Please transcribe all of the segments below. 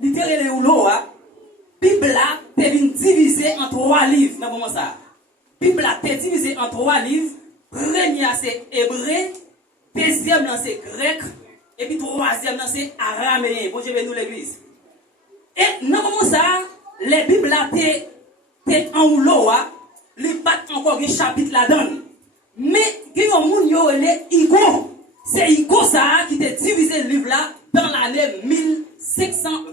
littéralement ou l'eau, Bible là, t'es divisé en 3 livres. Mais comment ça? Bible là, t'es divisé en 3 livres. Premier c'est hébreu, deuxième c'est grec, et puis troisième c'est araméen. Bon Dieu bénisse l'église. Et non comment ça, les Bibles là, t'es en ou l'eau, les pas encore un chapitre là-dedans. Mais, qui est un monde yo est Igo. C'est Igo ça qui t'a divisé le livre là dans l'année 1520.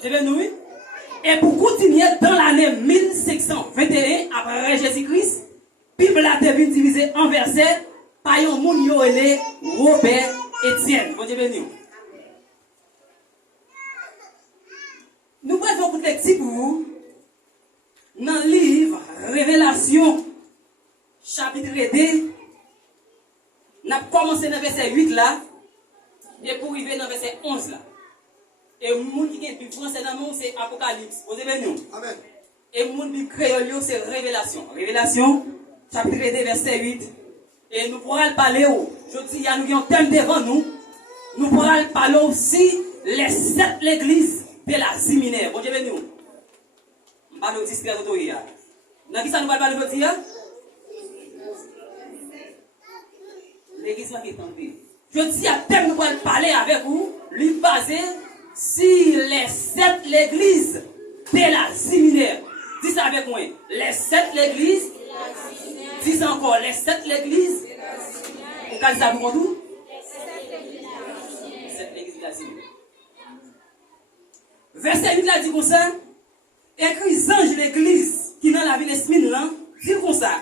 Vous avez nous? Et pour continuer dans l'année 1521 après Jésus-Christ, la Bible a été divisée en versets par un monde yo est Robert Etienne. Vous avez nous? Nous prenons pour les pour vous dans le livre Révélation. Chapitre 2, nous avons commencé dans le verset 8 là, et pour arriver dans le verset 11 là. Et le monde qui est plus français dans le monde, c'est Apocalypse. Vous avez nous? Amen. Et le monde qui créole, c'est Révélation. Révélation, chapitre 2, verset 8. Et nous pourrons parler, je dis, il y a un thème devant nous. Nous pourrons parler aussi les 7 églises de la séminaire. Vous avez nous? Je ne vais pas nous discret autour. Dans qui ça nous va parler aujourd'hui? L'église qui est tombée. Je dis à thème, nous allons parler avec vous, lui basé sur les 7 églises de la séminaire. Dis ça avec moi. Les 7 églises. Dis encore, les 7 églises. Vous avez ça pour tout? 7 églises de la séminaire. Verset 8 là dit comme ça. Écrit ange l'église qui dans la ville de Smyrne là, dit comme ça.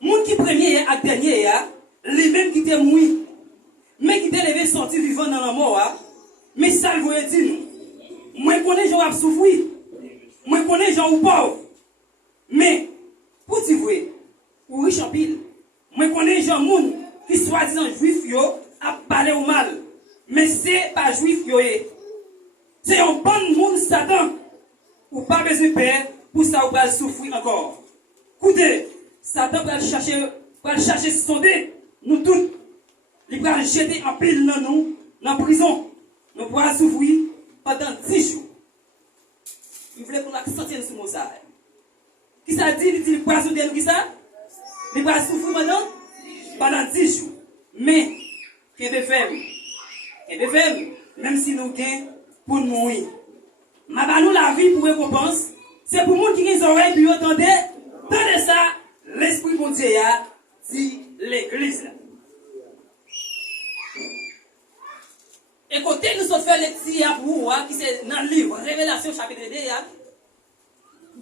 Monde qui premier et dernier, les mêmes qui étaient mouillés, mais qui étaient levés sortis vivants dans la mort, mais ça le voyait dire. Moi, je connais gens qui souffrir. Moi, je connais gens qui pauvres. Mais, pour dire vrai, ou riche en pile, moi, je connais gens qui soi-disant juifs, à parler au mal. Mais c'est pas juif, c'est un bon monde Satan. Ou pas besoin de père, pour ça, ou pas souffrir encore. Écoutez, Satan va chercher sonder. Nous tous, il va jeter en pile dans nous, dans la prison. Nous pourrons souffrir pendant 10 jours. Il voulait qu'on accentue sur mon ça. Qui ça dit, il dit, il pourra souffrir, qui ça? Il va souffrir pendant 10 jours. Mais, qu'il est faible. Même si nous gagnons pour nous mourir. Mais nous la vie pour récompense, c'est pour nous qui ont des oreilles, puis entendez ça, l'esprit de Dieu dit l'église. Écoutez, nous sommes fait les petits pour vous, qui c'est dans le livre Révélation chapitre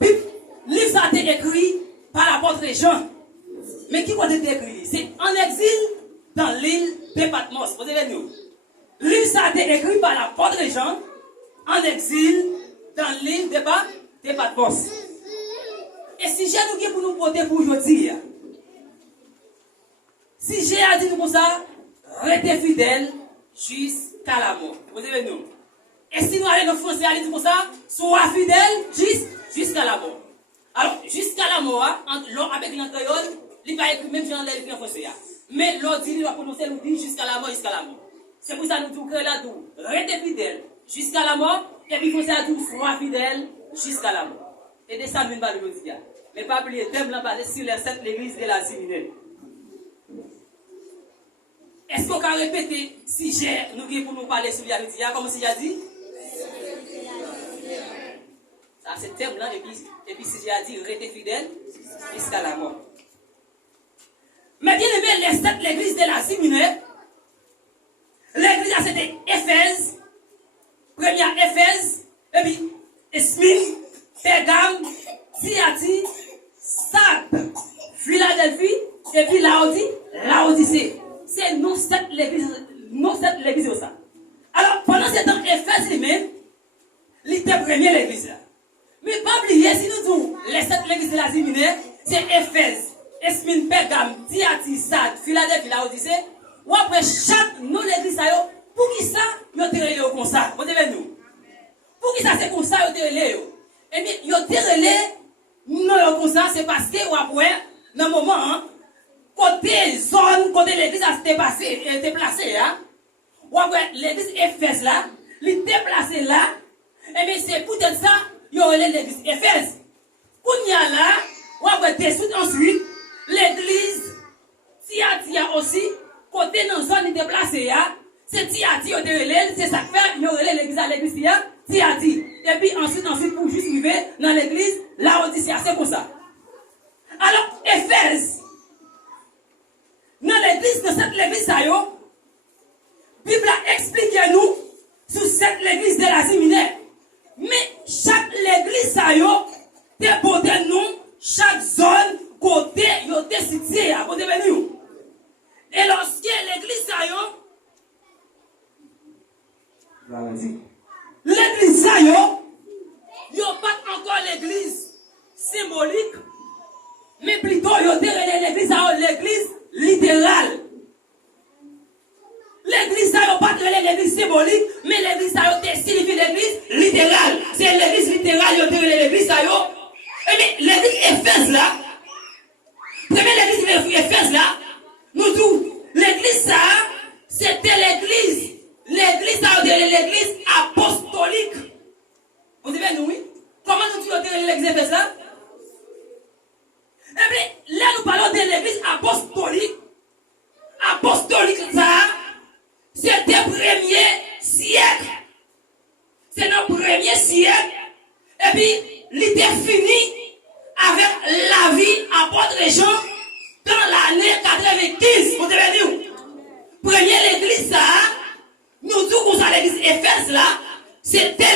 2. Le livre a été écrit par l'apôtre Jean. Mais qui a été écrit? C'est en exil dans l'île de Patmos. Vous avez nous. Le livre a été écrit par l'apôtre Jean en exil dans l'île de Patmos. Et si j'ai nous pour nous porter pour aujourd'hui, si j'ai à dire comme ça, restez fidèles jusqu'à la mort. Vous avez nous. Et si nous allons en français à dire comme ça, sois fidèles jusqu'à la mort. Alors, jusqu'à la mort, avec l'antérieur, il va écrire même Jean l'écrit en français. Mais l'autre dit, il va prononcer, nous dit jusqu'à la mort. C'est pour ça que nous disons que là, tout, restez fidèles jusqu'à la mort, et puis français à tout, sois fidèles jusqu'à la mort. Et de ça, nous ne parlons pas de mais pas oublier, thème là, parler sur les 7 églises de la séminaire. Est-ce qu'on peut répéter si j'ai nous pour nous parler sur l'Yahudia, comme si j'ai dit? Ça, c'est le thème là, et puis si j'ai dit, restez fidèles jusqu'à la mort. Mais bien aimé, les 7 églises de la séminaire, l'église c'était Éphèse, première Éphèse, et puis Smyrne, Pergame, Thyatire, Sardes, Philadelphie, et puis Laodicée. C'est nous 7 l'église ça. Alors, pendant ce temps, Éphèse lui-même, il était premier l'église là. Mais pas oublier, si nous disons les 7 églises de la séminaire, c'est Éphèse, Smyrne, Pergame, Thyatire, Sardes, Philadelphie, Laodicée. Ou après chaque nom l'église, pour qui ça, nous te relais comme ça. Vous devez nous. Pour qui ça, c'est comme ça, nous te relais. Eh bien, nous te relais, non, comme ça, c'est parce que, ou après, dans le moment, côté zone, côté l'église a été placé, ou après l'église Éphèse là, il était placé là, aurait l'église Éphèse. Qu'on y a là, on va dessus ensuite, l'église Thyatira aussi, côté dans la zone déplacée, c'est Thyatira, c'est ça que fait, il y aurait l'église à l'église Thyatira. Et puis ensuite, pour juste arriver dans l'église, là, on dit c'est comme ça. Alors, Éphèse, dans l'église, dans cette église, la Bible explique nous sur cette église de la séminaire. Mais chaque église, te porté nous, chaque zone, côté, yo te situé, à côté de nous. Et lorsque l'église, l'église, yo pas encore l'église symbolique, mais plutôt yo te l'église littérale. L'église n'a pas de l'église symbolique, mais l'église signifie l'église littérale. C'est l'église littérale qui est l'église. Et bien, l'église Éphèse là, première l'église Éphèse là, nous tous, l'église ça, c'était l'église l'église apostolique. Vous savez, nous, oui? Comment nous disons l'église Éphèse là? Eh bien, là nous parlons de l'église apostolique. Apostolique ça, c'était premier siècle. C'est notre premier siècle. Et puis, il était fini avec la vie apôtre Jean dans l'année 95. Vous devez dire, première l'église, ça, nous disons que l'église Éphèse là, c'était